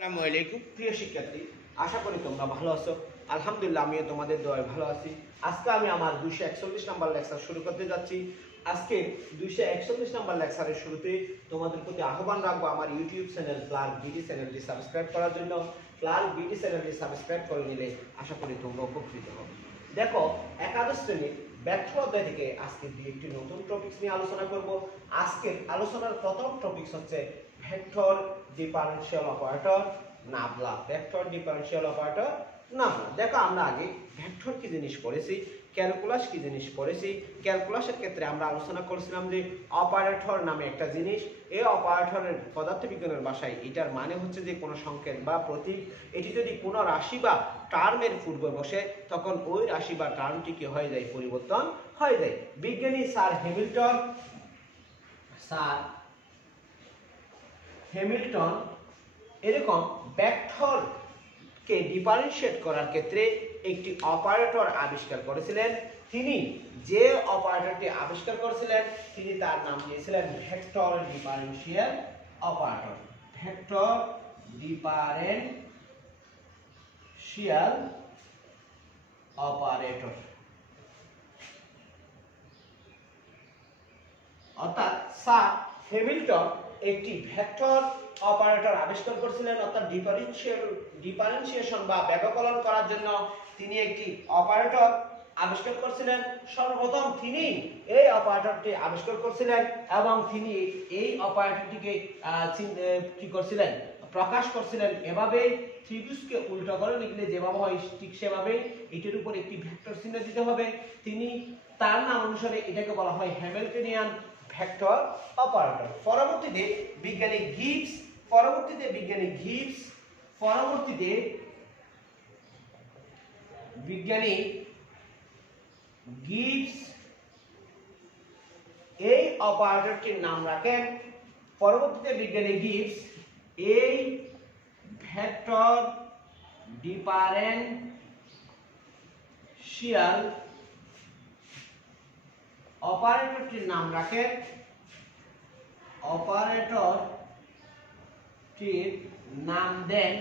আসসালামু আলাইকুম প্রিয় শিক্ষার্থী, আশা করি তোমরা ভালো আছো। আলহামদুলিল্লাহ আমিও তোমাদের দোয়ায় ভালো আছি। আজকে আমি আমার 241 নম্বর লেকচার শুরু করতে যাচ্ছি। আজকে 241 নম্বর লেকচারের শুরুতে তোমাদের প্রতি আহ্বান রাখবো আমার ইউটিউব চ্যানেল ক্লার্ক বিডি চ্যানেলটি সাবস্ক্রাইব করার জন্য। ক্লার্ক বিডি চ্যানেলটি সাবস্ক্রাইব করে নিলে আশা করি তোমরা উপকৃত হবে। দেখো, একাদশ শ্রেণীর ব্যর্থ অধ্যায় থেকে আজকে একটি নতুন টপিকস নিয়ে আলোচনা করব। আজকের আলোচনার প্রথম টপিকস হচ্ছে vector differential operator nabla. Vector differential operator nabla. দেখো, আমরা আগে ভেক্টর কি জিনিস পড়েছি, ক্যালকুলাস কি জিনিস পড়েছি। ক্যালকুলাসের ক্ষেত্রে আমরা আলোচনা করেছিলাম যে অপারেটর নামে একটা জিনিস। এই অপারেটরের পদার্থবিজ্ঞানের ভাষায় এটার মানে হচ্ছে যে কোনো সংকেত বা প্রতীক, এটি যদি কোনো রাশি বা টার্মের পূর্বে বসে তখন ওই রাশি বা টার্মটি কি হয়ে যায়, পরিবর্তন হয়ে যায়। বিজ্ঞানী স্যার হ্যামিল্টন এরকম ভেক্টরকে ডিফারেনশিয়েট করার ক্ষেত্রে একটি অপারেটর আবিষ্কার করেছিলেন। তিনি যে অপারেটরটি আবিষ্কার করেছিলেন তিনি তার নাম দিয়েছিলেন vector differential operator. Vector differential operator অর্থাৎ স্যার হ্যামিল্টন একটি ভেক্টর অপারেটর আবিষ্কার করেছিলেন। অর্থাৎ ডিফারেনশিয়েশন বা ব্যবকলন করার জন্য তিনি একটি অপারেটর আবিষ্কার করেছিলেন। সর্বপ্রথম তিনি এই অপারেটরটি আবিষ্কার করেছিলেন এবং তিনি এই অপারেটরটিকে কি করছিলেন, প্রকাশ করছিলেন এভাবেই। ত্রিভুজকে উল্টো করে লিখলে যেভাবে হয় ঠিক সেভাবেই এটির উপর একটি ভেক্টর চিহ্ন দিতে হবে। তিনি তার নাম অনুসারে এটাকে বলা হয় হ্যামিল্টনিয়ান ভেক্টর অপারেটর। পরবর্তীতে বিজ্ঞানী গিবস এই অপারেটরটির নাম রাখেন। পরবর্তীতে বিজ্ঞানী গিবস এই ভেক্টর ডিফারেনশিয়াল অপারেটরটির নাম রাখেন দেন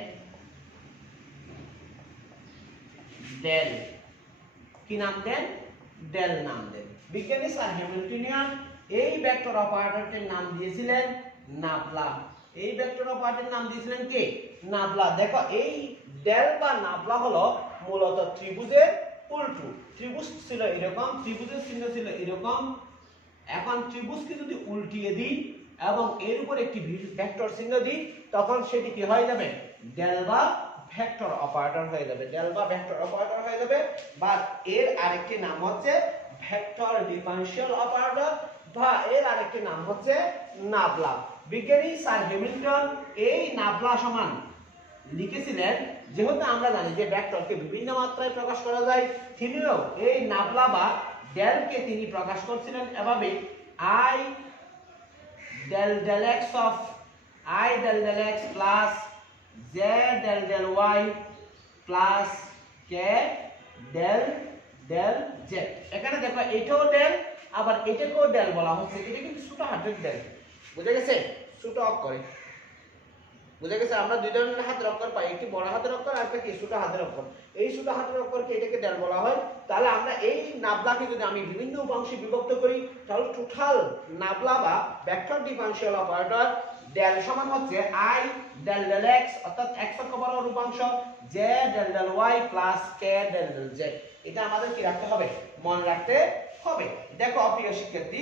ডেল। কি নাম দেন? ডেল নাম দেন। বিজ্ঞানী স্যার হ্যামিল্টনিয়ান এই ভেক্টর অপারেটরটির নাম দিয়েছিলেন নাবলা। এই ভেক্টর অপারেটরের নাম দিয়েছিলেন কে? নাবলা। দেখো, এই ডেল বা নাবলা হলো মূলত ত্রিভুজের উল্টো। ত্রিভুজ ছিল এরকম, ত্রিভুজের চিহ্ন ছিল এরকম। এখন ত্রিভুজকে যদি উল্টিয়ে দিই এবং এর উপর একটি ভেক্টর চিহ্ন দিই তখন সেটি কি হয়ে যাবে? ডেল বা ভেক্টর অপারেটর হয়ে যাবে। ডেল বা ভেক্টর অপারেটর হয়ে যাবে। বা এর আরেকটি নাম হচ্ছে ভেক্টর ডিফারেনশিয়াল অপারেটর বা এর আরেকটি নাম হচ্ছে নাবলা। বিজ্ঞানী স্যার হ্যামিল্টন এই নাবলা সমান লিখেছিলেন। যেহেতু আমরা জানি যে ভেক্টরকে বিভিন্ন মাত্রায় প্রকাশ করা যায়, তিনিও এই নাবলা বা ডেলকে তিনি প্রকাশ করছিলেন এভাবে I del del x of I del del x plus z del del y plus k del del z। এখানে দেখো এটাও ডেল আবার এটাকেও ডেল বলা হচ্ছে। এটা কিন্তু ছোট হাতের ডেল, বুঝা গেছে? ছোট অক্ষরে বুঝা গেছে? আমরা দুই ধরনের হাতের অক্ষর পাই, একটি বড় হাতের অক্ষর আর একটা কি ছোট হাতের অক্ষর। এই ছোট হাতের অক্ষরকে এটাকে ডেল বলা হয়। তাহলে আমরা এই নাবলাকে যদি আমি বিভিন্ন উপাংশে বিভক্ত করি তাহলে টোটাল নাবলা বা ভেক্টর ডিফারেনশিয়াল অপারেটর ডেল সমান হচ্ছে I del del x অর্থাৎ x অক্ষ বরাবর উপাংশ z del del y plus k del del z। এটা আমাদের কি রাখতে হবে? মনে রাখতে হবে। দেখো প্রিয় শিক্ষার্থী,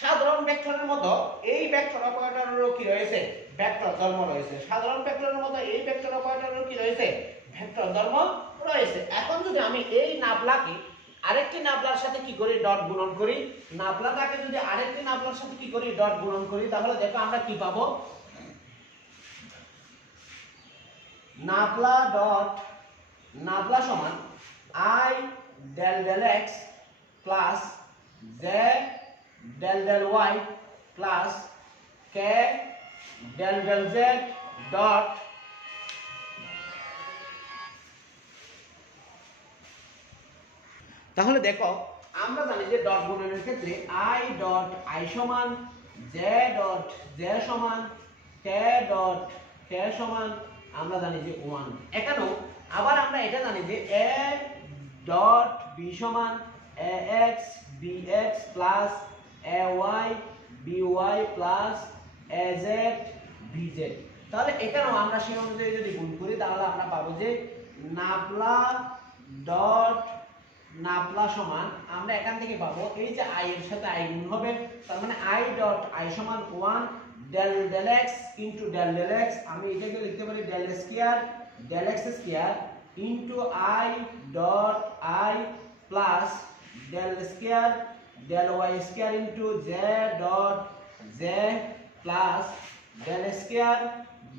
সাধারণ ভেক্টরের মতো এই ভেক্টর অপারেটরেরও কি রয়েছে? ভেক্টর ধর্ম রয়েছে। সাধারণ ভেক্টরের মতো এই ভেক্টর অপারেটরেরও কি রয়েছে? ভেক্টর ধর্ম রয়েছে। এখন যদি আমি এই নাবলাকে আরেকটি নাবলার সাথে কি করি? ডট গুণন করি। নাবলাটাকে যদি আরেকটি নাবলার সাথে কি করি? ডট গুণন করি, তাহলে দেখো আমরা কি পাবো? নাবলা সমান I del del x plus z del del y plus k del del z dot তাহলে দেখো, আমরা জানি যে ডট গুণনের ক্ষেত্রে I ডট I সমান j ডট j সমান k ডট k সমান আমরা জানি যে 1। এখানেও আবার আমরা এটা জানি যে a ডট b সমান ax bx plus ay by plus az bz। তাহলে এখানেও আমরা সেই অনুযায়ী যদি গুণ করি তাহলে আমরা পাবো যে নাবলা ডট নাবলা সমান আমরা এখান থেকে পাবো এই যে i এর সাথে i গুণ হবে, তার মানে i ডট i সমান 1 del x into del x। আমি এটাকে লিখতে পারি del square del x square into i dot i plus del square del y square into z dot z plus del square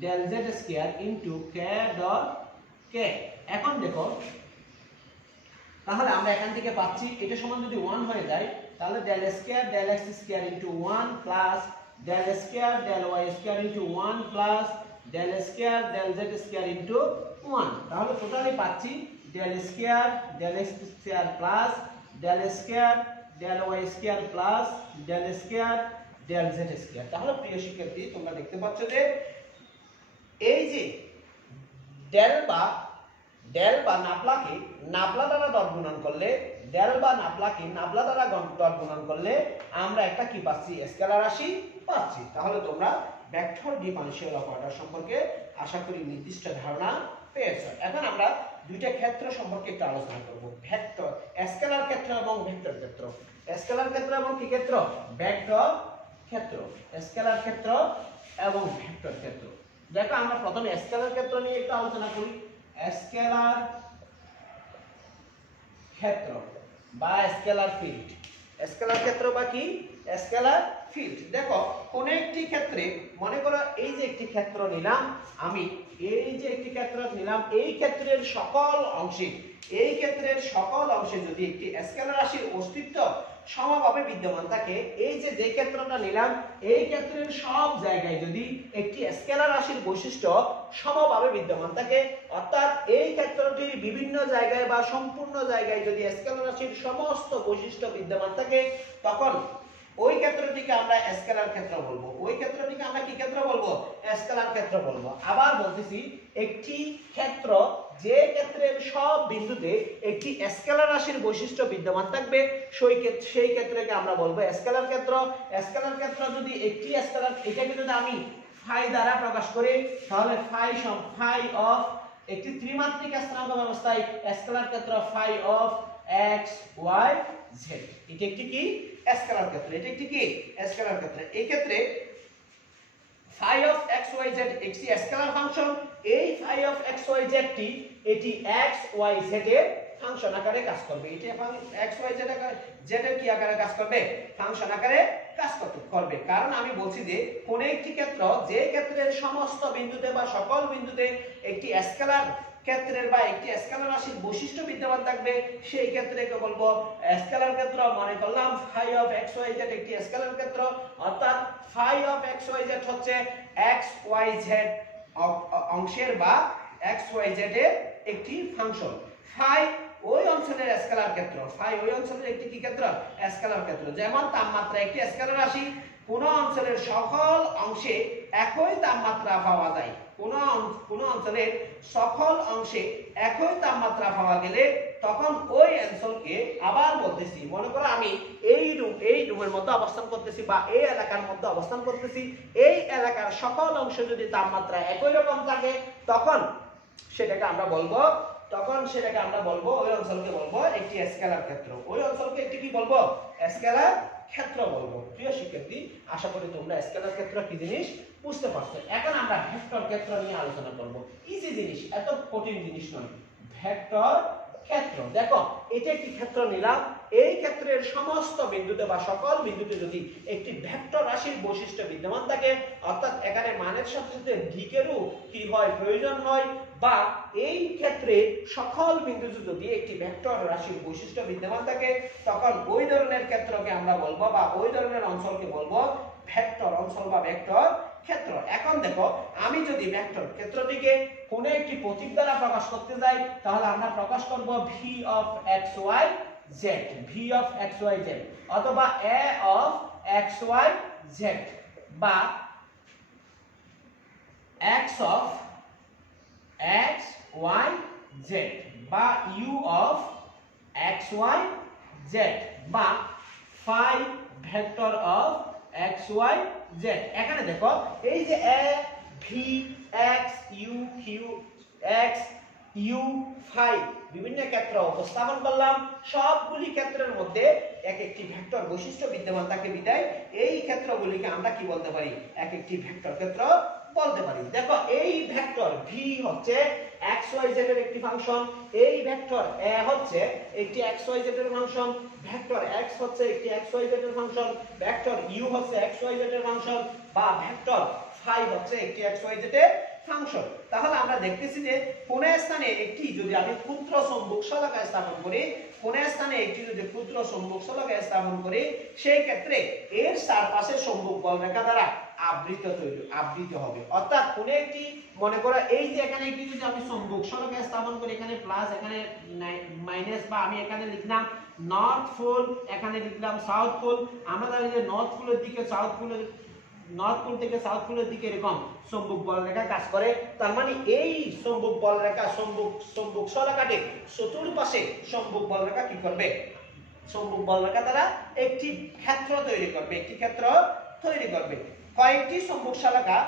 del z square into k dot k। এখন দেখো তাহলে আমরা এখান থেকে পাচ্ছি এটা সমান যদি 1 হয়ে যায় তাহলে del square del x square into 1 plus del square del y square into 1 plus del square del z square into 1। তাহলে টোটালি পাচ্ছি del square del x square plus del square del y square plus del square del z square. তাহলে প্রিয় শিক্ষার্থী তোমরা দেখতে পাচ্ছ যে এই যে del বা নাবলাকে নাবলা দ্বারা ডট গুণন করলে del বা নাবলাকে নাবলা দ্বারা ডট গুণন করলে আমরা একটা কি পাচ্ছি স্কেলার রাশি পাচ্ছি। তাহলে তোমরা ভেক্টর ডিফারেনশিয়াল অপারেটর সম্পর্কে আশা করি নির্দিষ্ট ধারণা পেয়েছো। এখন আমরা দুইটা ক্ষেত্র সম্পর্কে একটু আলোচনা করব, ভেক্টর স্কেলার ক্ষেত্র এবং ভেক্টর ক্ষেত্র। স্কেলার ক্ষেত্র এবং কি ক্ষেত্র? ভেক্টর ক্ষেত্র। স্কেলার ক্ষেত্র এবং ভেক্টর ক্ষেত্র। দেখো আমরা প্রথমে স্কেলার ক্ষেত্র নিয়ে একটু আলোচনা করি। স্কেলার ক্ষেত্র বা স্কেলার ফিল্ড। স্কেলার ক্ষেত্র বা কি? Scalar field. দেখো কোন একটি ক্ষেত্রে মনে করো এই যে একটি ক্ষেত্র নিলাম আমি, এই যে একটি ক্ষেত্র নিলাম, এই ক্ষেত্রের সকল অংশে যদি একটি স্কেলার রাশির অস্তিত্ব সমভাবে বিদ্যমান থাকে, এই যে ক্ষেত্রটা নিলাম এই ক্ষেত্রের সব জায়গায় যদি একটি স্কেলার রাশির বৈশিষ্ট্য সমভাবে বিদ্যমান থাকে, অর্থাৎ এই ক্ষেত্রটির বিভিন্ন জায়গায় বা সম্পূর্ণ জায়গায় যদি স্কেলার রাশির সমস্ত বৈশিষ্ট্য বিদ্যমান থাকে, তখন ওই ক্ষেত্রটিকে আমরা স্কেলার ক্ষেত্র বলবো। ওই ক্ষেত্রটিকে আমরা কি ক্ষেত্র বলবো? স্কেলার ক্ষেত্র বলবো। আবার বলতেছি, একটি ক্ষেত্র যে ক্ষেত্রের সব বিন্দুতে একটি স্কেলার রাশির বৈশিষ্ট্য বিদ্যমান থাকবে সেই ক্ষেত্রকে আমরা বলবো স্কেলার ক্ষেত্র। স্কেলার ক্ষেত্র যদি একটি স্কেলার, এটাকে যদি আমি ফাই দ্বারা প্রকাশ করি তাহলে ফাই অফ একটি ত্রিমাত্রিক স্থানাঙ্ক ব্যবস্থায় স্কেলার ক্ষেত্র phi of x y z, এটা একটি কি স্কেলার ক্ষেত্র। এটা একটি কি স্কেলার ক্ষেত্র। এই ক্ষেত্রে phi of x y z একটি স্কেলার ফাংশন। এই phi of x y z টি এটি x y z এর ফাংশন আকারে কাজ করবে। এটি x y z এর কি আকারে কাজ করবে? ফাংশন আকারে কাজ করবে। কারণ আমি বলছি যে কোন একটি ক্ষেত্র যে ক্ষেত্রের সমস্ত বিন্দুতে বা সকল বিন্দুতে একটি স্কেলার ক্ষেত্রের বা একটি স্কেলার রাশির বৈশিষ্ট্য বিদ্যমান থাকবে, সেই ক্ষেত্রকে বলবো স্কেলার ক্ষেত্র। মনে করলাম phi of x y z একটি স্কেলার ক্ষেত্র, অর্থাৎ phi of x y z হচ্ছে x y z অংশের বা x y z এর একটি ফাংশন। phi ওই অঞ্চলের স্কেলার ক্ষেত্র, phi ওই অঞ্চলের একটি কি ক্ষেত্র? স্কেলার ক্ষেত্র। যেমন তাপমাত্রা একটি স্কেলার রাশি, কোন অঞ্চলের সকল অংশে একই তাপমাত্রা পাওয়া যায়। কোন অঞ্চলের সকল অংশে একই তাপমাত্রা পাওয়া গেলে তখন ওই অঞ্চলকে, আবার বলতেছি, মনে করো আমি এই রুমের মধ্যে অবস্থান করতেছি বা এই এলাকার মধ্যে অবস্থান করতেছি, এই এলাকার সকল অংশে যদি তাপমাত্রা একই রকম থাকে তখন সেটাকে আমরা বলবো ওই অঞ্চলকে বলবো একটি স্কেলার ক্ষেত্র। ওই অঞ্চলকে একটি কি বলবো? স্কেলার ক্ষেত্র বলবো। প্রিয় শিক্ষার্থী, আশা করি তোমরা স্কেলার ক্ষেত্র কি জিনিস বুঝতে পারছো। এখন আমরা ভেক্টর ক্ষেত্র নিয়ে আলোচনা করব। ইজি জিনিস, এত কঠিন জিনিস নয়। ভেক্টর ক্ষেত্র, দেখো এটা একটি ক্ষেত্র নিলাম, এই ক্ষেত্রের সমস্ত বিন্দুতে বা সকল বিন্দুতে যদি একটি ভেক্টর রাশির বৈশিষ্ট্য বিদ্যমান থাকে, অর্থাৎ এখানে মানের সাথে সাথে দিকেরও কি হয় প্রয়োজন হয়, বা এই ক্ষেত্রে সকল বিন্দুতে যদি একটি ভেক্টর রাশির বৈশিষ্ট্য বিদ্যমান থাকে, তখন ওই ধরনের ক্ষেত্রকে আমরা বলবো বা ওই ধরনের অঞ্চলকে বলবো ভেক্টর অঞ্চল বা ভেক্টর ক্ষেত্র। এখন দেখো আমি যদি ভেক্টর ক্ষেত্রটিকে কোন একটি প্রতীক দ্বারা প্রকাশ করতে যাই তাহলে আমরা প্রকাশ করব v of x y z, v of x y z, অথবা a of x y z, বা x of x y z বা u of x y z বা phi vector of x y z। এখানে দেখো এই যে a v x u q x u phi বিভিন্ন ক্ষেত্র উপস্থাপন করলাম, সবগুলি ক্ষেত্রের মধ্যে এক একটি ভেক্টর বৈশিষ্ট্য বিদ্যমান থাকে বিধায় এই ক্ষেত্রগুলিকে আমরা কি বলতে পারি, এক একটি ভেক্টর ক্ষেত্র বলতে পারি। দেখো এই ভেক্টর v হচ্ছে xyz এর একটি ফাংশন, এই ভেক্টর a হচ্ছে একটি xyz এর ফাংশন, ভেক্টর x হচ্ছে একটি xyz এর ফাংশন, ভেক্টর u হচ্ছে xyz এর ফাংশন বা ভেক্টর phi হচ্ছে একটি xyz এর ফাংশন। তাহলে আমরা দেখতেছি যে কোন স্থানে একটি যদি আমি ক্ষুদ্র চৌম্বক শলাকা স্থাপন করি, কোন স্থানে একটি যদি ক্ষুদ্র চৌম্বক শলাকা স্থাপন করি, সেই ক্ষেত্রে এর চারপাশে চৌম্বক বলরেখা দ্বারা আবৃত হবে। অর্থাৎ কোন একটি মনে করো এই যে এখানে একটি যদি আমি চৌম্বক শলাকা স্থাপন করি, এখানে প্লাস এখানে মাইনাস বা আমি এখানে লিখলাম নর্থ পোল, এখানে লিখলাম সাউথ পোল। আমরা জানি যে নর্থ পোলের দিকে সাউথ পোলের নর্থ পোল থেকে সাউথ পোলের দিকে এরকম চৌম্বক বলরেখা কাজ করে। তার মানে এই চৌম্বক বলরেখা চৌম্বক শলাকাটির চতুর্পাশে চৌম্বক বলরেখা কি করবে, চৌম্বক বলরেখা দ্বারা একটি ক্ষেত্র তৈরি করবে, একটি ক্ষেত্র তৈরি করবে। কয়েকটি চৌম্বক শলাকা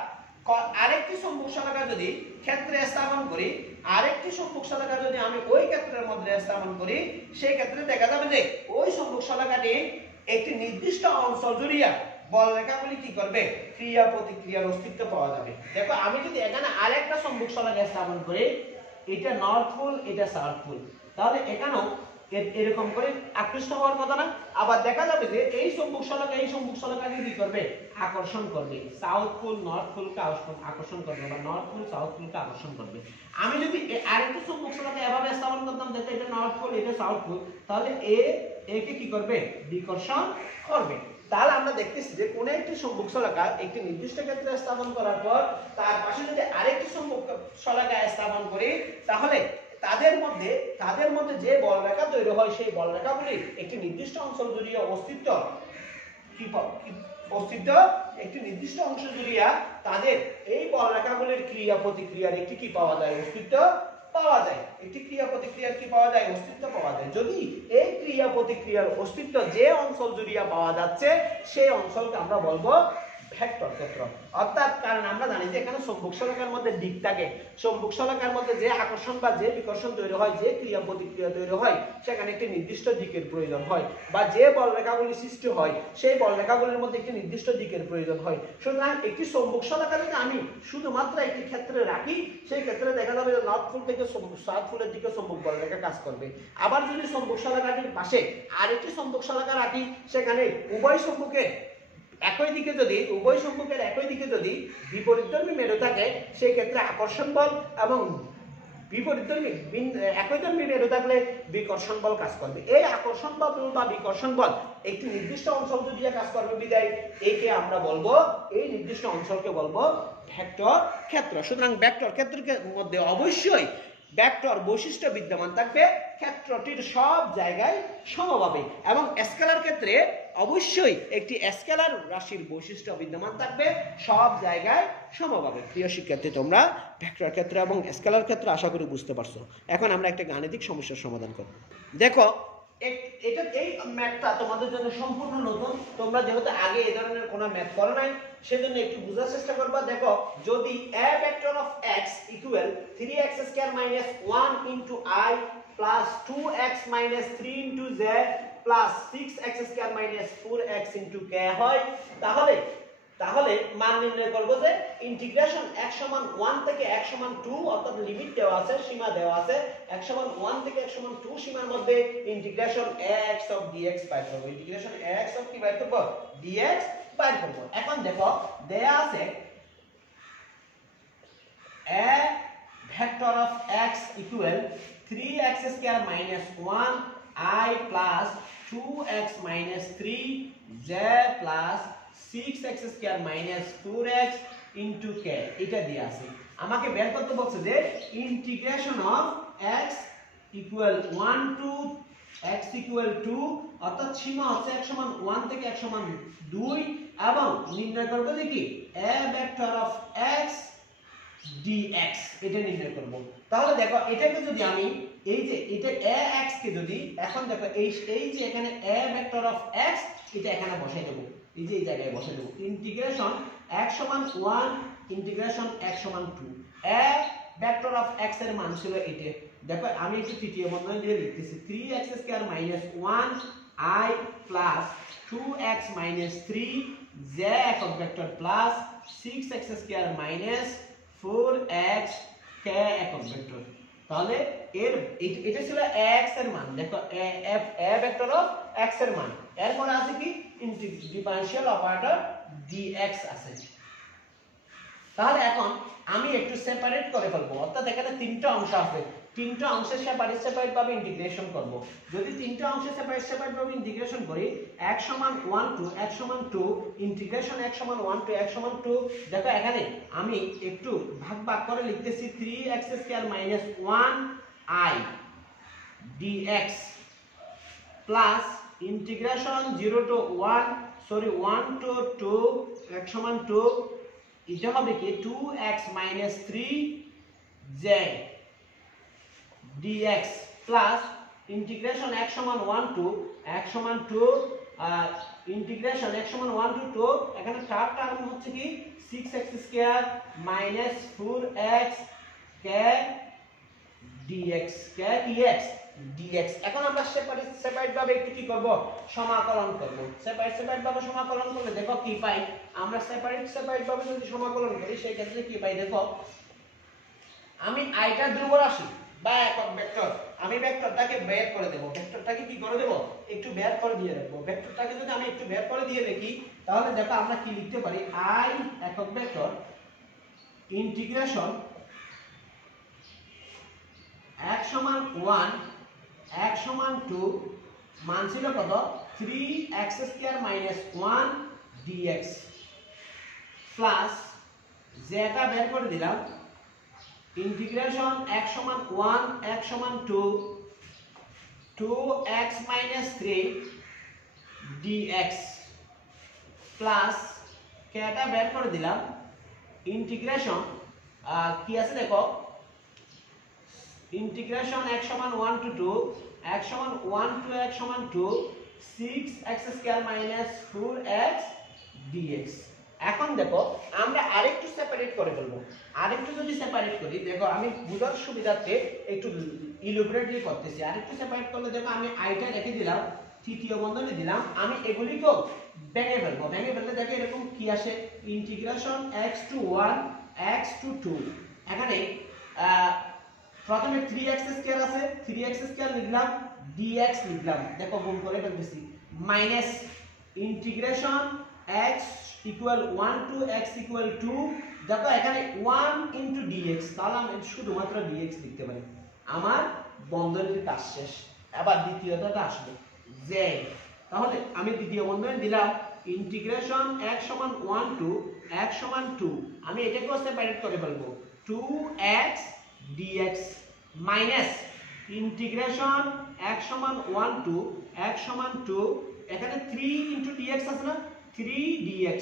আরেকটি চৌম্বক শলাকা যদি ক্ষেত্রে স্থাপন করি, আরেকটি চৌম্বক শলাকা যদি আমি ওই ক্ষেত্রের মধ্যে স্থাপন করি, সেই ক্ষেত্রে দেখা যাবে যে ওই চৌম্বক শলাকাটি একটি নির্দিষ্ট অঞ্চল জুড়িয়া বলরেখাগুলি কি করবে, ক্রিয়া প্রতিক্রিয়ার অস্তিত্ব পাওয়া যাবে। দেখো আমি যদি এখানে আরেকটা চৌম্বক শলাকা স্থাপন করি, এটা নর্থ পোল এটা সাউথ পোল, তাহলে এখানেও এরকম করে আকৃষ্ট হওয়ার কথা না। আবার দেখা যাবে যে এই চৌম্বক শলাকাকে কি করবে, আকর্ষণ করবে, সাউথ পোল নর্থ পোলকে আকর্ষণ করবে বা নর্থ পোল সাউথ পোলকে আকর্ষণ করবে। আমি যদি আরেকটা চৌম্বক শলাকা এভাবে স্থাপন করতাম, দেখো এটা নর্থ পোল এটা সাউথ পোল, তাহলে একে কি করবে, বিকর্ষণ করবে। তাহলে আমরা দেখতেছি যে কোন একটি চৌম্বক শলাকা একটি নির্দিষ্ট ক্ষেত্রে স্থাপন করার পর তার পাশে যদি আরেকটি চৌম্বক শলাকা স্থাপন করি, তাহলে তাদের মধ্যে যে বলরেখা তৈরি হয় সেই বলরেখাগুলির একটি নির্দিষ্ট অঞ্চল জুড়িয়ে একটি নির্দিষ্ট অংশ জুড়িয়া তাদের এই বলরেখাগুলির ক্রিয়া প্রতিক্রিয়ার একটি কি পাওয়া যায়, অস্তিত্ব পাওয়া যায়, একটি ক্রিয়া প্রতিক্রিয়ার কি পাওয়া যায়, অস্তিত্ব পাওয়া যায়। যদি এই ক্রিয়া প্রতিক্রিয়ার অস্তিত্ব যে অঞ্চল জুড়িয়া পাওয়া যাচ্ছে সেই অঞ্চলকে আমরা বলবো ভেক্টর ক্ষেত্র। অর্থাৎ কারণ আমরা জানি যে এখানে চৌম্বক শলাকার মধ্যে দিক থাকে, চৌম্বক শলাকার মধ্যে যে আকর্ষণ বা যে বিকর্ষণ তৈরি হয়, যে ক্রিয়া প্রতিক্রিয়া তৈরি হয়, সেখানে একটি নির্দিষ্ট দিকের প্রয়োজন হয়, বা যে বলরেখাগুলি সৃষ্টি হয় সেই বলরেখাগুলির মধ্যে একটি নির্দিষ্ট দিকের প্রয়োজন হয়। সুতরাং একটি চৌম্বক শলাকা যদি আমি শুধুমাত্র একটি ক্ষেত্রে রাখি, সেই ক্ষেত্রে দেখা যাবে যে নর্থ পোল থেকে সাউথ পোলের দিকে চৌম্বক বলরেখা কাজ করবে। আবার যদি চৌম্বক শলাকাটির পাশে আরেকটি চৌম্বক শলাকা রাখি, সেখানে উভয় চৌম্বকের একই দিকে যদি বিপরীতধর্মী মেরু থাকে, সেই ক্ষেত্রে আকর্ষণ বল এবং বিপরীতধর্মী একইধর্মী মেরু থাকলে বিকর্ষণ বল কাজ করবে। এই আকর্ষণ বল বা বিকর্ষণ বল একটি নির্দিষ্ট অঞ্চল জুড়ে কাজ করবে বিধায় একে আমরা বলবো, এই নির্দিষ্ট অঞ্চলকে বলবো ভেক্টর ক্ষেত্র। সুতরাং ভেক্টর ক্ষেত্রের মধ্যে অবশ্যই ভেক্টর বৈশিষ্ট্য বিদ্যমান থাকবে ক্ষেত্রটির সব জায়গায় সমভাবে, এবং স্কেলার ক্ষেত্রে অবশ্যই একটি স্কেলার রাশির বৈশিষ্ট্য বিদ্যমান থাকবে সব জায়গায় সমভাবে। প্রিয় শিক্ষার্থী, তোমরা ভেক্টর ক্ষেত্র এবং স্কেলার ক্ষেত্র আশা করি বুঝতে পারছো। এখন আমরা একটা গাণিতিক সমস্যার সমাধান করব। দেখো এই ম্যাথটা তোমাদের জন্য সম্পূর্ণ নতুন, তোমরা যেহেতু আগে এই ধরনের কোনো ম্যাথ করো নাই, সেজন্য একটু বোঝার চেষ্টা করবা। দেখো যদি a vector of x equal 3x square minus 1 into I plus 2x minus 3 into z plus 6x square minus 4x into k হয়, তাহলে মান নির্ণয় করব যে ইন্টিগ্রেশন x সমান 1 থেকে x সমান 2, অর্থাৎ লিমিট দেওয়া আছে, সীমা দেওয়া আছে, x সমান 1 থেকে x সমান 2 সীমার মধ্যে ইন্টিগ্রেশন x of dx বাইর করব। ইন্টিগ্রেশন x of কি বাইর করব, dx বাইর করব। এখন দেখো দেয়া আছে a vector of x equal 3x square minus 1 I plus 2x minus 3 z plus 6x square minus 4x into k এটা দিয়ে আছে। আমাকে বের করতে বলছে যে integration of x equal 1 to x equal 2, অর্থাৎ সীমা হচ্ছে x সমান 1 থেকে x সমান 2, এবং নির্ণয় করব যে কি a vector of x dx এটা নির্ণয় করব। তাহলে দেখো এটাকে যদি আমি এই যে এটা ax কে যদি এখন দেখো এই যে এখানে a ভেক্টর অফ x এটা এখানে বসাই দেব, এই যে এই জায়গায় বসাই দেব ইন্টিগ্রেশন x সমান 1 ইন্টিগ্রেশন x সমান 2 a ভেক্টর অফ x এর মান ছিল এটা। দেখো আমি একটু তৃতীয় বন্ধনী দিয়ে লিখতেছি 3x square minus 1i plus 2x minus 3 z একক vector plus 6x square minus 4x k একক ভেক্টর। তাহলে এর এটা ছিল x এর মান, দেখো a ভেক্টর অফ x এর মান, এরপর আছে কি ডিফারেনশিয়াল অপারেটর dx আছে। তাহলে এখন আমি একটু সেপারেট করে ফেলবো, অর্থাৎ এখানে তিনটা অংশ আছে, তিনটা অংশের সেপারেট ভাবে ইন্টিগ্রেশন করব। যদি তিনটা অংশের সেপারেট ভাবে ইন্টিগ্রেশন করি x সমান 1 টু x সমান 2 ইন্টিগ্রেশন x সমান 1 টু x সমান 2, দেখো এখানে আমি একটু ভাগ করে লিখতেছি 3x square minus 1i dx plus integration 0 to 1 to 2 x সমান 2 এটা হবে কি 2x minus 3z dx plus integration x সমান 1 টু x সমান 2 ইন্টিগ্রেশন x সমান 1 টু 2 এখানে থার্ড টার্ম হচ্ছে কি 6x square minus 4x k dx k dx। এখন আমরা সেপারেট ভাবে একটু কি করব, সমাকলন করব। সেপারেট ভাবে সমাকলন করলে দেখো কি পাই আমরা, সেপারেট ভাবে যদি সমাকলন করি সেই ক্ষেত্রে কি পাই দেখো, আমি আইটা ধ্রুব রাশি বা একক ভেক্টর, আমি ভেক্টরটাকে বের করে দেব, ভেক্টরটাকে কি করে দেব একটু বের করে দিয়ে রাখবো। ভেক্টরটাকে যদি আমি একটু বের করে দিয়ে রাখি তাহলে দেখো আমরা কি লিখতে পারি, i একক ভেক্টর ইন্টিগ্রেশন x সমান 1 x সমান 2 মান ছিল কত 3x square minus 1 dx plus z টা বের করে দিলাম ইন্টিগ্রেশন x সমান 1 x সমান 2 2x minus 3 dx plus k টা বের করে দিলাম ইন্টিগ্রেশন কি আছে দেখো ইন্টিগ্রেশন x সমান 1 টু 2 x সমান 1 টু x সমান 2 6x square minus 4x dx। এখন দেখো আমরা আরেকটু সেপারেট করে ফেলবো, আরেকটু যদি সেপারেট করি দেখো আমি বুঝার সুবিধার্থে একটু ইলাবোরেটলি করতেছি। আরেকটু সেপারেট করলে দেখো আমি আইটা রেখে দিলাম, তৃতীয় বন্ধনী দিলাম, আমি এগুলিকেও ভেঙে ফেলবো। ভেঙে ফেললে দেখো এরকম কি আসে integration x to 1 x to 2 এখানে প্রথমে 3x স্কয়ার আছে 3x স্কয়ার লিখলাম dx লিখলাম, দেখো গুণ করে ফেলতেছি minus integration x equal 1 to x equal 2, দেখো এখানে 1 ইনটু dx, তাহলে আমি শুধুমাত্র dx লিখতে পারি, আমার বন্ধনীর কাজ শেষ। এবার দ্বিতীয়টা আসবে z, তাহলে আমি দ্বিতীয় বন্ধনী দিলাম ইন্টিগ্রেশন x সমান 1 টু x সমান 2, আমি এটাকেও সেপারেট করে ফেলবো 2x dx minus integration x সমান 1 টু x সমান 2 এখানে 3 ইনটু dx আছে না 3 dx,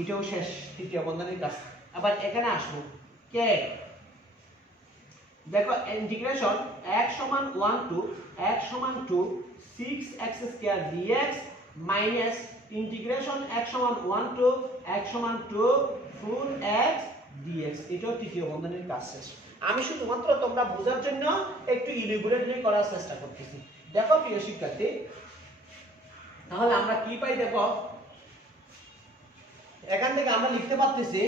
এটাও শেষ তৃতীয় বন্ধনীর কাজ। আবার এখানে আসবো k, দেখো ইন্টিগ্রেশন x সমান 1 টু x সমান 2 6x square dx minus integration x সমান 1 টু x সমান 2 4x dx, এটাও তৃতীয় বন্ধনীর কাজ শেষ। আমি শুধুমাত্র তোমরা বোঝার জন্য একটু ইলাবোরেটলি করার চেষ্টা করতেছি। দেখো প্রিয় শিক্ষার্থী, তাহলে আমরা কি পাই দেখো, এখান থেকে আমরা লিখতে পারতেছি,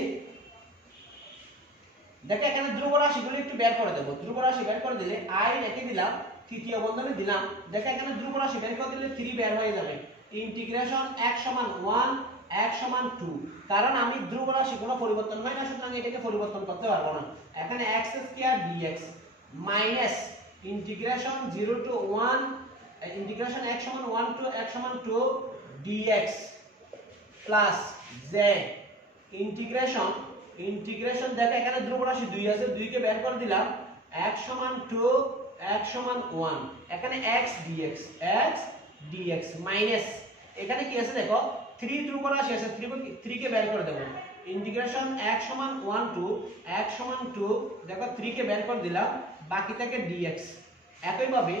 দেখো এখানে ধ্রুব রাশিগুলো একটু বের করে দেব। ধ্রুব রাশি বের করে দিলে i রেখে দিলাম, তৃতীয় বন্ধনী দিলাম, দেখো এখানে ধ্রুব রাশি বের করে দিলে 3 বের হয়ে যাবে ইন্টিগ্রেশন x সমান 1 x সমান 2, কারণ আমি ধ্রুব রাশি কোনো পরিবর্তন হয় না সুতরাং এটাকে পরিবর্তন করতে পারবো না। এখানে x square dx minus integration 0 to 1 integration x সমান 1 টু x সমান 2 dx প্লাস z ইন্টিগ্রেশন দেখো এখানে ধ্রুব রাশি 2 আছে, 2 কে বের করে দিলাম x সমান 2 x সমান 1 এখানে x dx মাইনাস এখানে কি আছে দেখো 3 ধ্রুব রাশি আছে 3 কে বের করে দেব ইন্টিগ্রেশন x সমান 1 টু x সমান 2 দেখো 3 কে বের করে দিলাম, বাকি থাকে dx। একইভাবে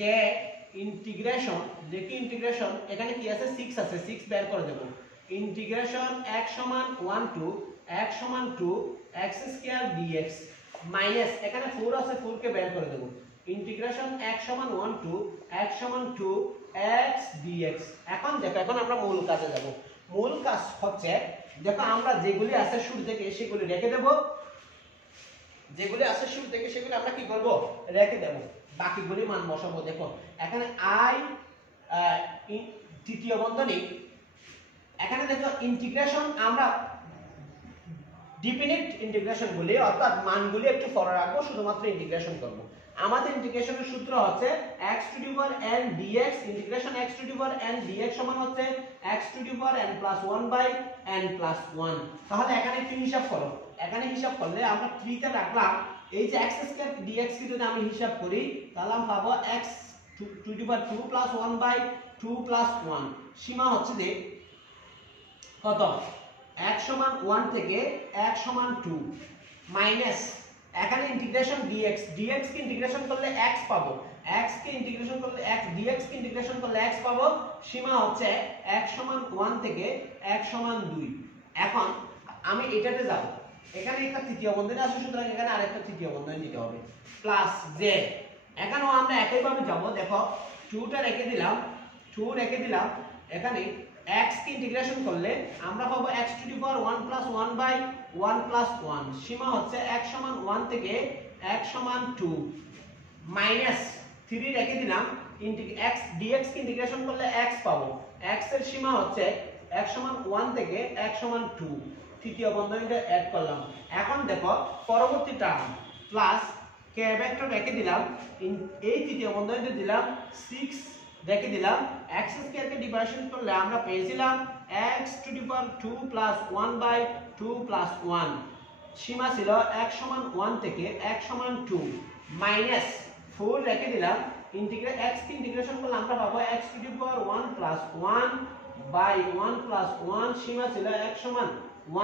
k ইন্টিগ্রেশন, দেখি ইন্টিগ্রেশন এখানে কি আছে 6 আছে, 6 বের করে দেব। ইন্টিগ্রেশন x সমান 1 টু x সমান 2 x স্কয়ার dx মাইনাস এখানে 4 আছে, 4 কে বের করে দেব। ইন্টিগ্রেশন x সমান 1 টু x সমান 2 x dx। এখন দেখো, এখন আমরা মূল কাজে যাব। মূল কাজ হচ্ছে দেখো আমরা যেগুলি আছে শুরু থেকে সেগুলি রেখে দেব, যেগুলি আছে শুরু থেকে সেগুলি আমরা কি করব, রেখে দেব, বাকিগুলি মান বসাবো। দেখো এখানে i তৃতীয় বন্ধনী, এখানে দেখো ইন্টিগ্রেশন আমরা ডিফিনিট ইন্টিগ্রেশন গুলি অর্থাৎ মানগুলি একটু পরে রাখবো, শুধুমাত্র ইন্টিগ্রেশন করব। আমাদের ইন্টিগ্রেশনের সূত্র হচ্ছে x to the power n dx, integration x to the power n dx সমান হচ্ছে x to the power n plus 1 by n plus 1। তাহলে এখানে একটু হিসাব করো, এখানে হিসাব করলে আমরা 3 তে রাখলাম, এই যে x স্কয়ার dx কে যদি আমি হিসাব করি তাহলে আমরা পাবো x to the power 2 plus 1 by 2 plus 1। সীমা হচ্ছে যে কত, x সমান 1 থেকে x সমান 2 মাইনাস এখানে ইন্টিগ্রেশন dx, dx কে ইন্টিগ্রেশন করলে x পাবো, x কে ইন্টিগ্রেশন করলে x, dx কে ইন্টিগ্রেশন করলে x পাবো। সীমা হচ্ছে x সমান 1 থেকে x সমান 2। এখন আমি এটাতে যাব, এখানে একটা তৃতীয় বন্ধনী আছে, সুতরাং এখানে আরেকটা তৃতীয় বন্ধনী দিতে হবে প্লাস z। এখানেও আমরা একই ভাবে যাব, দেখো 2 টা রেখে দিলাম, 2 রেখে দিলাম, এখানে x কে ইন্টিগ্রেশন করলে আমরা পাবো x to the power 1 plus 1 by 1 plus 1। সীমা হচ্ছে x সমান 1 থেকে x সমান 2 মাইনাস 3 রেখে দিলাম, x dx কে ইন্টিগ্রেশন করলে x পাবো, x এর সীমা হচ্ছে x সমান 1 থেকে x সমান 2। তৃতীয় বন্ধনীতে অ্যাড করলাম। এখন দেখো পরবর্তী টার্ম প্লাস k ভেক্টর রেখে দিলাম, এই তৃতীয় বন্ধনীতে দিলাম 6 রেখে দিলাম, x স্কয়ার কে ডিভাইডেশন করলে আমরা পেয়েছিলাম x to the power 2 plus 1 by 2 plus 1। সীমা ছিল x সমান 1 থেকে x সমান 2 মাইনাস 4 রেখে দিলাম, x কে ইন্টিগ্রেশন করলে আমরা পাবো x to the power 1 plus 1 by 1 plus 1। সীমা ছিল x সমান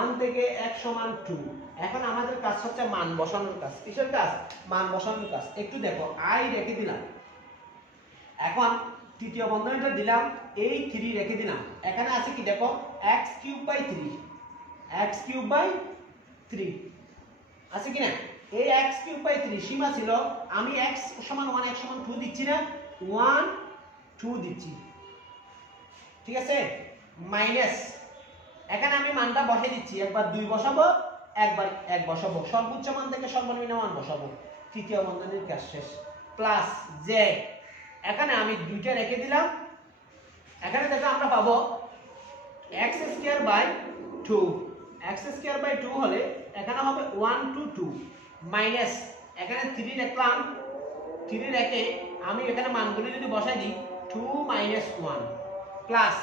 1 থেকে x সমান 2। এখন আমাদের কাজ হচ্ছে মান বসানোর কাজ। কিসের কাজ? মান বসানোর কাজ। একটু দেখো i রেখে দিলাম, এখন তৃতীয় বন্ধনীটা দিলাম, এই 3 রেখে দিলাম, এখানে আছে কি দেখো x cube by 3, x cube by 3 আছে কি না, এই x কিউব বাই 3 সীমা ছিল আমি x সমান 1 x সমান 2 দিচ্ছি না, 1 2 দিচ্ছি, ঠিক আছে, মাইনাস এখানে আমি মানটা বসিয়ে দিচ্ছি, একবার 2 বসাবো, একবার 1 বসাবো, সর্বোচ্চ মান থেকে সর্বনিম্ন মান বসাবো, তৃতীয় বন্ধনীর কাজ শেষ। প্লাস z, এখানে আমি 2টা রেখে দিলাম, এখানে দেখো আমরা পাবো x square by 2, x square by 2 হলে এখানে হবে 1 টু 2 মাইনাস এখানে 3 রাখলাম, 3 রেখে আমি এখানে মানগুলো যদি বসাই দিই 2 মাইনাস 1 প্লাস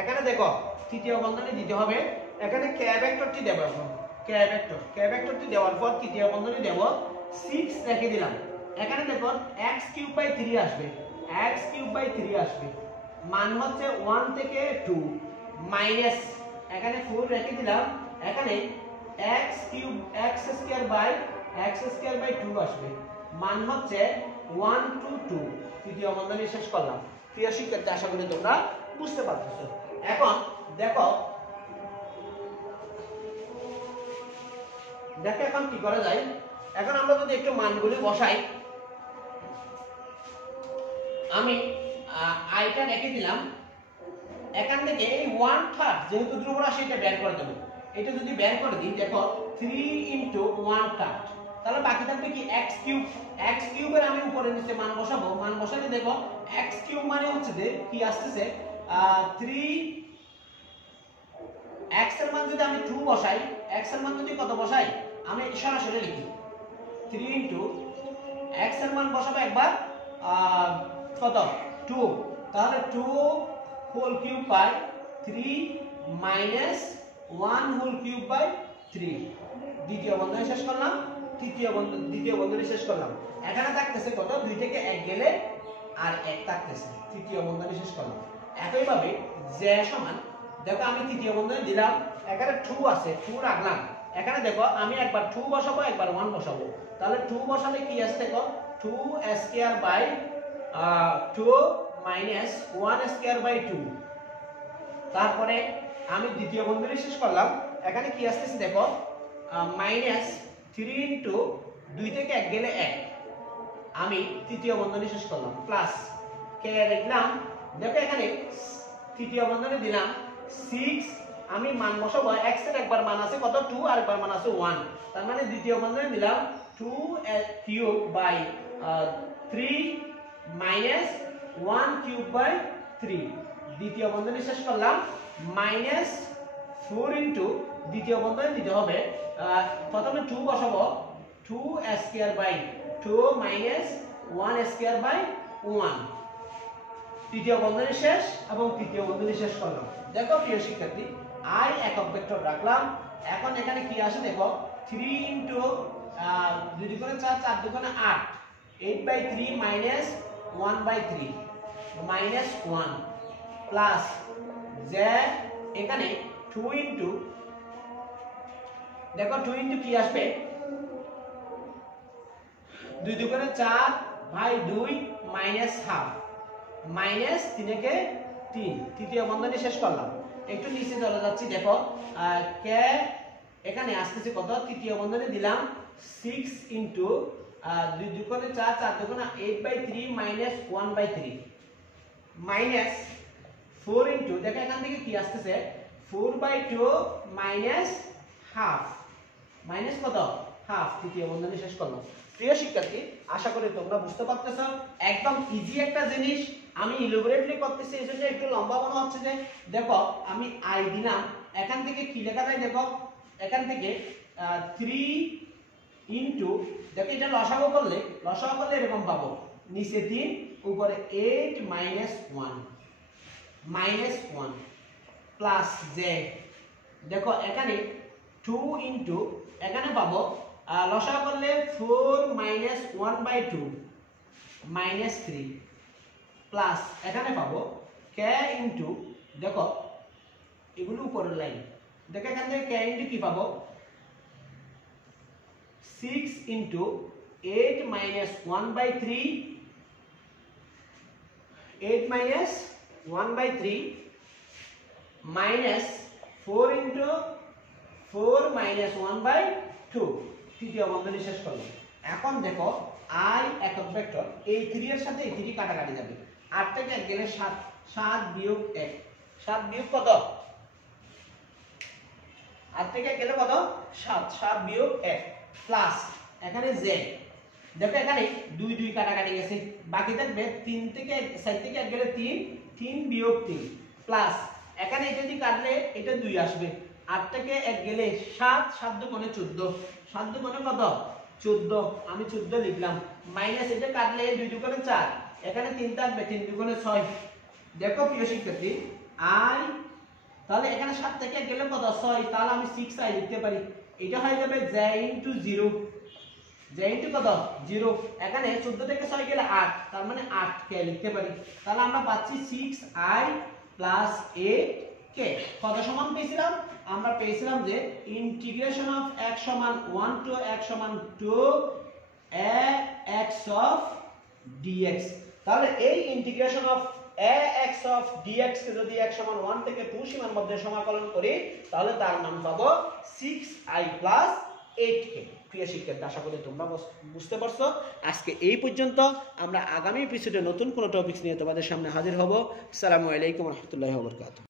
এখানে দেখো তৃতীয় বন্ধনী দিতে হবে, এখানে k ভেক্টরটি দেব, এখন k ভেক্টরটি দেওয়ার পর তৃতীয় বন্ধনী দেব, 6 রেখে দিলাম, এখানে দেখো x কিউব বাই 3 আসবে, x কিউব বাই 3 আসবে, মান হচ্ছে 1 থেকে 2 মাইনাস এখানে 4 রেখে দিলাম, এখানে x cube x square by 2 আসবে, মান হচ্ছে 1 টু 2। তৃতীয় বন্ধনী শেষ করলাম। প্রিয় শিক্ষার্থী, আশা করি তোমরা বুঝতে পারছো। এখন দেখো এখন কি করা যায়, এখন আমরা যদি একটু মানগুলি বসাই, আমি আইটা রেখে দিলাম, এখান থেকে এই 1/3 যেহেতু ধ্রুব রাশি, এটা বের করে দেব, এটা যদি বের করে দিই দেখো 3 ইনটু 1/3, তাহলে বাকি থাকবে কি x কিউব, x কিউবের আমি উপরে নিচে মান বসাবো, মান বসালে দেখো x কিউব মানে হচ্ছে যে কি আসছে 3, x এর মান যদি আমি 2 বসাই, x এর মান যদি কত বসাই, আমি সরাসরি লিখি 3 ইনটু x এর মান বসাবো একবার কত 2, তাহলে 2 whole cube by 3 minus 1 whole cube by 3। দ্বিতীয় বন্ধনী শেষ করলাম, দ্বিতীয় বন্ধনী শেষ করলাম, এখানে থাকতেছে কত 2 থেকে 1 গেলে আর 1 থাকতেছে, তৃতীয় বন্ধনী শেষ করলাম। একইভাবে z সমান দেখো আমি তৃতীয় বন্ধনী দিলাম, এখানে 2 আছে 2 রাখলাম। এখানে দেখো আমি একবার 2 বসাবো একবার 1 বসাবো। তাহলে 2 বসালে কি আছে দেখো 2 square by 2 minus 1 square by 2। তারপরে আমি দ্বিতীয় বন্ধনী শেষ করলাম। এখানে কি আসছে দেখো মাইনাস 3 ইনটু 2 থেকে 1 গেলে 1। আমি তৃতীয় বন্ধনী শেষ করলাম প্লাস কে লিখলাম। দেখো এখানে তৃতীয় বন্ধনী দিলাম 6। আমি মান বসাবো x এর একবার মান আছে কত 2 আর একবার মান আছে 1। তার মানে দ্বিতীয় বন্ধনী দিলাম 2 cube by 3 minus 1 cube by 3। দ্বিতীয় বন্ধনী শেষ করলাম মাইনাস 4 ইনটু দ্বিতীয় বন্ধনী দিতে হবে প্রথমে 2 বসাবো 2 square by 2 minus 1 square by 1। তৃতীয় বন্ধনী শেষ এবং তৃতীয় বন্ধনী শেষ করলাম। দেখো প্রিয় শিক্ষার্থী i একক ভেক্টর রাখলাম। এখন এখানে কি আসে দেখো 3 ইনটু 2 দুগুণে 4 4 দুগুণে 8 8/3 মাইনাস 1/3 মাইনাস 1 প্লাস z এখানে 2 ইনটু দেখো 2 ইনটু কি আসবে 2 দুগুণে 4 ভাই 2 মাইনাস হাফ মাইনাস 3 কে 3। তৃতীয় বন্ধনী শেষ করলাম। একটু নিচে চলে যাচ্ছি দেখো কে এখানে আসতেছে কত তৃতীয় বন্ধনী দিলাম 6 ইনটু 2 দুগুণে 4 4 দুগুণে 8/3 মাইনাস 1/3 মাইনাস 4 ইনটু দেখো এখান থেকে কি আসতেছে 4/2 মাইনাস হাফ মাইনাস কত হাফ। তৃতীয় বন্ধনী শেষ করলাম। প্রিয় শিক্ষার্থী আশা করি তোমরা বুঝতে পারতেছো একদম ইজি একটা জিনিস। আমি ইলাবোরেটলি করতেছি এজন্য একটু লম্বা মনে হচ্ছে যে দেখো আমি i দিলাম। এখান থেকে কি লেখা যায় দেখো এখান থেকে 3 ইনটু দেখো এটা লসাগু করলে এরকম পাবো নিচে 3 উপরে 8 মাইনাস 1 প্লাস z দেখো এখানে 2 ইনটু এখানে পাবো লসাগু করলে 4 মাইনাস 1/2 মাইনাস 3 প্লাস এখানে পাবো k ইনটু দেখো এগুলো উপরের লাইন দেখো এখান থেকে k ইনটু কি পাবো 6 into 8 minus 1/3 8 minus 1/3 minus 4 into 4 minus 1/2। তৃতীয় বন্ধনী শেষ করলাম। এখন দেখো i একক ভেক্টর এই 3 এর সাথে এই 3 কাটাকাটি যাবে 8 থেকে 1 গেলে 7 7 বিয়োগ 1 7 বিয়োগ কত 8 থেকে 1 গেলে কত 7 7 বিয়োগ 1 প্লাস এখানে z দেখো এখানে 2 2 কাটাকাটি গেছে বাকি থাকবে 3 থেকে 7 থেকে 1 গেলে 3 3 বিয়োগ 3 প্লাস এখানে এটা যদি কাটলে এটা 2 আসবে 8 থেকে 1 গেলে 7 7 দুগুণে 14 7 দুগুণে কত 14 আমি 14 লিখলাম মাইনাস এটা কাটলে 2 দুগুণে 4 এখানে 3 থাকবে 3 দুগুণে 6। দেখো প্রিয় শিক্ষার্থী i তাহলে এখানে 7 থেকে 1 গেলে কত 6 তাহলে আমি 6i লিখতে পারি। এটা হয়ে যাবে j ইনটু 0 j ইনটু কত 0 এখানে 14 থেকে 6 গেলে 8 তার মানে 8k লিখতে পারি। তাহলে আমরা পাচ্ছি 6i প্লাস 8k কত সমান পেয়েছিলাম আমরা পেয়েছিলাম যে ইন্টিগ্রেশন অফ x সমান 1 টু x সমান 2 ax অফ dx। তাহলে এই integration of ax of dx কে যদি x সমান 1 থেকে 2 সীমার মধ্যে সমাকলন করি তাহলে তার মান পাবো 6i প্লাস 8k। প্রিয় শিক্ষার্থী আশা করি তোমরা বুঝতে পারছো। আজকে এই পর্যন্ত। আমরা আগামী এপিসোডে নতুন কোনো টপিকস নিয়ে তোমাদের সামনে হাজির হব। আসসালামু আলাইকুম ওয়া রাহমাতুল্লাহি ওয়া বারাকাতুহু।